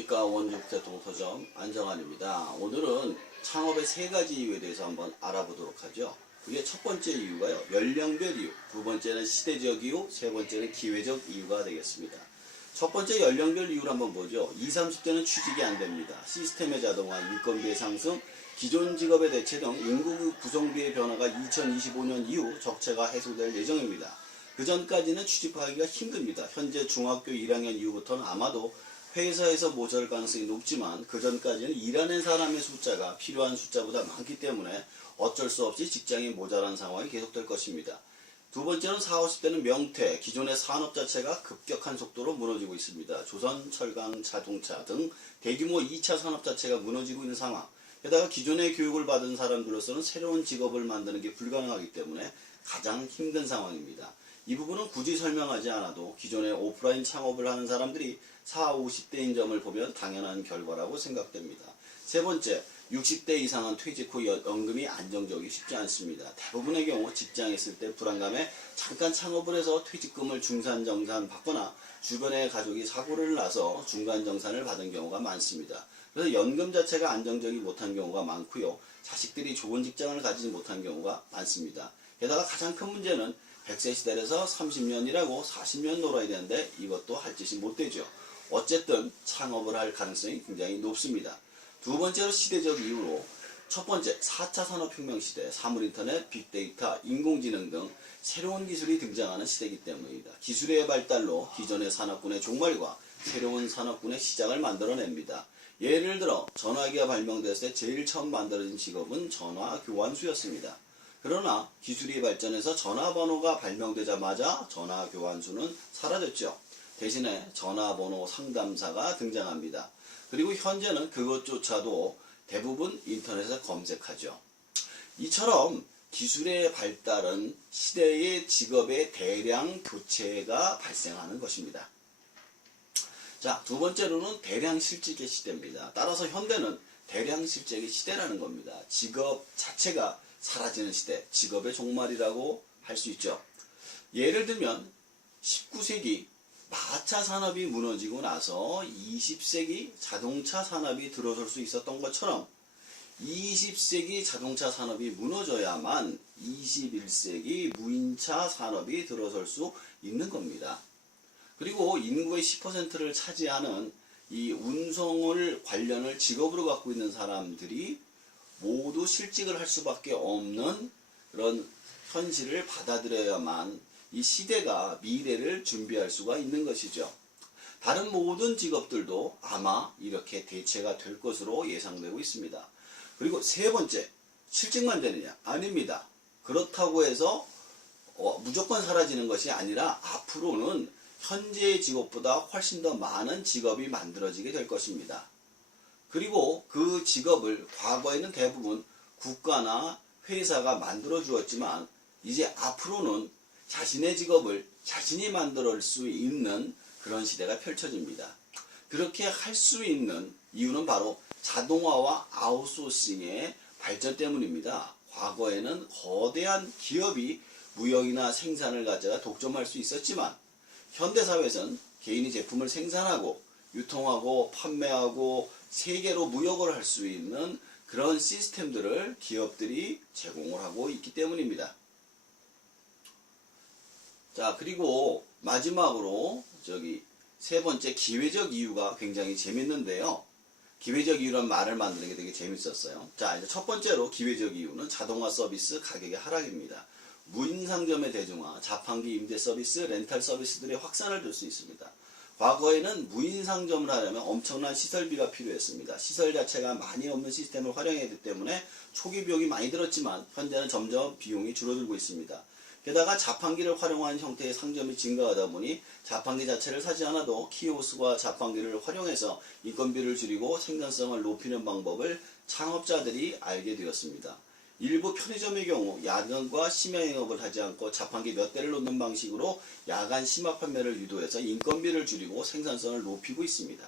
안녕하십니까. 원주택동서점 안정환입니다. 오늘은 창업의 3가지 이유에 대해서 한번 알아보도록 하죠. 그게 첫 번째 이유가요, 연령별 이유, 두 번째는 시대적 이유, 세 번째는 기회적 이유가 되겠습니다. 첫 번째 연령별 이유를 한번 보죠. 20, 30대는 취직이 안 됩니다. 시스템의 자동화, 인건비의 상승, 기존 직업의 대체 등 인구 구성비의 변화가 2025년 이후 적체가 해소될 예정입니다. 그 전까지는 취직하기가 힘듭니다. 현재 중학교 1학년 이후부터는 아마도 회사에서 모자랄 가능성이 높지만 그 전까지는 일하는 사람의 숫자가 필요한 숫자보다 많기 때문에 어쩔 수 없이 직장이 모자란 상황이 계속될 것입니다. 두 번째는 40, 50대는 명퇴, 기존의 산업 자체가 급격한 속도로 무너지고 있습니다. 조선, 철강, 자동차 등 대규모 2차 산업 자체가 무너지고 있는 상황. 게다가 기존의 교육을 받은 사람들로서는 새로운 직업을 만드는 게 불가능하기 때문에 가장 힘든 상황입니다. 이 부분은 굳이 설명하지 않아도 기존의 오프라인 창업을 하는 사람들이 40, 50대인 점을 보면 당연한 결과라고 생각됩니다. 세 번째, 60대 이상은 퇴직 후 연금이 안정적이기 쉽지 않습니다. 대부분의 경우 직장에 있을 때 불안감에 잠깐 창업을 해서 퇴직금을 중산정산 받거나 주변의 가족이 사고를 나서 중간정산을 받은 경우가 많습니다. 그래서 연금 자체가 안정적이 못한 경우가 많고요. 자식들이 좋은 직장을 가지지 못한 경우가 많습니다. 게다가 가장 큰 문제는 100세 시대에서 30년이라고 40년 놀아야 되는데 이것도 할 짓이 못 되죠. 어쨌든 창업을 할 가능성이 굉장히 높습니다. 두 번째로 시대적 이유로 첫 번째 4차 산업혁명 시대, 사물인터넷, 빅데이터, 인공지능 등 새로운 기술이 등장하는 시대이기 때문입니다. 기술의 발달로 기존의 산업군의 종말과 새로운 산업군의 시작을 만들어냅니다. 예를 들어 전화기가 발명됐을 때 제일 처음 만들어진 직업은 전화교환수였습니다. 그러나 기술이 발전해서 전화번호가 발명되자마자 전화교환수는 사라졌죠. 대신에 전화번호 상담사가 등장합니다. 그리고 현재는 그것조차도 대부분 인터넷에서 검색하죠. 이처럼 기술의 발달은 시대의 직업의 대량 교체가 발생하는 것입니다. 자, 두 번째로는 대량 실직의 시대입니다. 따라서 현대는 대량 실직의 시대라는 겁니다. 직업 자체가 사라지는 시대, 직업의 종말이라고 할 수 있죠. 예를 들면 19세기 마차 산업이 무너지고 나서 20세기 자동차 산업이 들어설 수 있었던 것처럼 20세기 자동차 산업이 무너져야만 21세기 무인차 산업이 들어설 수 있는 겁니다. 그리고 인구의 10%를 차지하는 이 운송을 관련을 직업으로 갖고 있는 사람들이 모두 실직을 할 수밖에 없는 그런 현실을 받아들여야만 이 시대가 미래를 준비할 수가 있는 것이죠. 다른 모든 직업들도 아마 이렇게 대체가 될 것으로 예상되고 있습니다. 그리고 세 번째, 실직만 되느냐? 아닙니다. 그렇다고 해서 무조건 사라지는 것이 아니라 앞으로는 현재의 직업보다 훨씬 더 많은 직업이 만들어지게 될 것입니다. 그리고 그 직업을 과거에는 대부분 국가나 회사가 만들어 주었지만 이제 앞으로는 자신의 직업을 자신이 만들 수 있는 그런 시대가 펼쳐집니다. 그렇게 할 수 있는 이유는 바로 자동화와 아웃소싱의 발전 때문입니다. 과거에는 거대한 기업이 무역이나 생산을 가져가 독점할 수 있었지만 현대사회에서는 개인이 제품을 생산하고 유통하고 판매하고 세계로 무역을 할 수 있는 그런 시스템들을 기업들이 제공을 하고 있기 때문입니다. 자, 그리고 마지막으로 세 번째 기회적 이유가 굉장히 재밌는데요. 기회적 이유란 말을 만드는 게 되게 재밌었어요. 자, 이제 첫 번째로 기회적 이유는 자동화 서비스 가격의 하락입니다. 무인 상점의 대중화, 자판기 임대 서비스, 렌탈 서비스들의 확산을 줄 수 있습니다. 과거에는 무인 상점을 하려면 엄청난 시설비가 필요했습니다. 시설 자체가 많이 없는 시스템을 활용해야 하기 때문에 초기 비용이 많이 들었지만 현재는 점점 비용이 줄어들고 있습니다. 게다가 자판기를 활용한 형태의 상점이 증가하다 보니 자판기 자체를 사지 않아도 키오스크와 자판기를 활용해서 인건비를 줄이고 생산성을 높이는 방법을 창업자들이 알게 되었습니다. 일부 편의점의 경우 야간과 심야 영업을 하지 않고 자판기 몇 대를 놓는 방식으로 야간 심야 판매를 유도해서 인건비를 줄이고 생산성을 높이고 있습니다.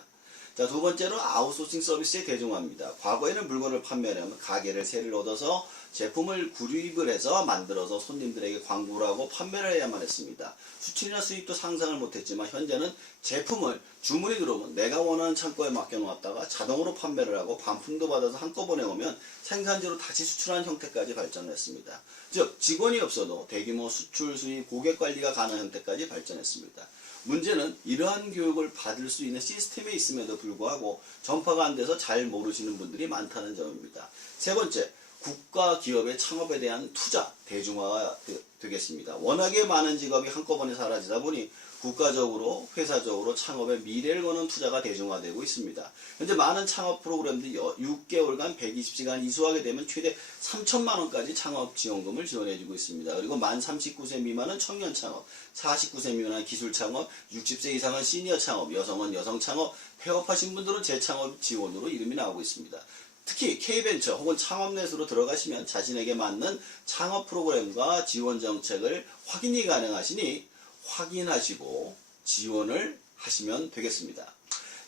자, 두 번째로 아웃소싱 서비스의 대중화입니다. 과거에는 물건을 판매하려면 가게를 세를 얻어서 제품을 구입을 해서 만들어서 손님들에게 광고를 하고 판매를 해야만 했습니다. 수출이나 수입도 상상을 못했지만 현재는 제품을 주문이 들어오면 내가 원하는 창고에 맡겨놓았다가 자동으로 판매를 하고 반품도 받아서 한꺼번에 오면 생산지로 다시 수출하는 형태까지 발전했습니다. 즉 직원이 없어도 대규모 수출 수입 고객 관리가 가능한 형태까지 발전했습니다. 문제는 이러한 교육을 받을 수 있는 시스템에 있음에도 불구하고 전파가 안 돼서 잘 모르시는 분들이 많다는 점입니다. 세 번째, 국가 기업의 창업에 대한 투자 대중화가 되겠습니다. 워낙에 많은 직업이 한꺼번에 사라지다 보니 국가적으로 회사적으로 창업에 미래를 거는 투자가 대중화되고 있습니다. 현재 많은 창업 프로그램들이 6개월간 120시간 이수하게 되면 최대 3천만 원까지 창업 지원금을 지원해주고 있습니다. 그리고 만 39세 미만은 청년 창업, 49세 미만은 기술 창업, 60세 이상은 시니어 창업, 여성은 여성 창업, 폐업하신 분들은 재창업 지원으로 이름이 나오고 있습니다. 특히 K벤처 혹은 창업넷으로 들어가시면 자신에게 맞는 창업 프로그램과 지원 정책을 확인이 가능하시니 확인하시고 지원을 하시면 되겠습니다.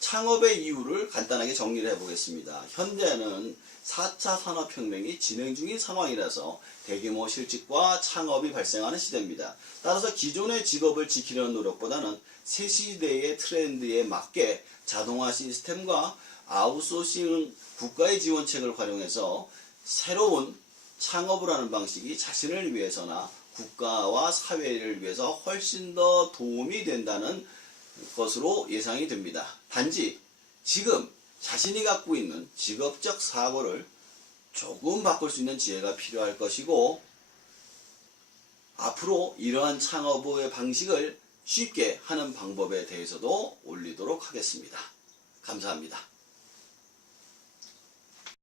창업의 이유를 간단하게 정리를 해보겠습니다. 현재는 4차 산업혁명이 진행 중인 상황이라서 대규모 실직과 창업이 발생하는 시대입니다. 따라서 기존의 직업을 지키려는 노력보다는 새 시대의 트렌드에 맞게 자동화 시스템과 아웃소싱 국가의 지원책을 활용해서 새로운 창업을 하는 방식이 자신을 위해서나 국가와 사회를 위해서 훨씬 더 도움이 된다는 것으로 예상이 됩니다. 단지 지금 자신이 갖고 있는 직업적 사고를 조금 바꿀 수 있는 지혜가 필요할 것이고 앞으로 이러한 창업의 방식을 쉽게 하는 방법에 대해서도 올리도록 하겠습니다. 감사합니다.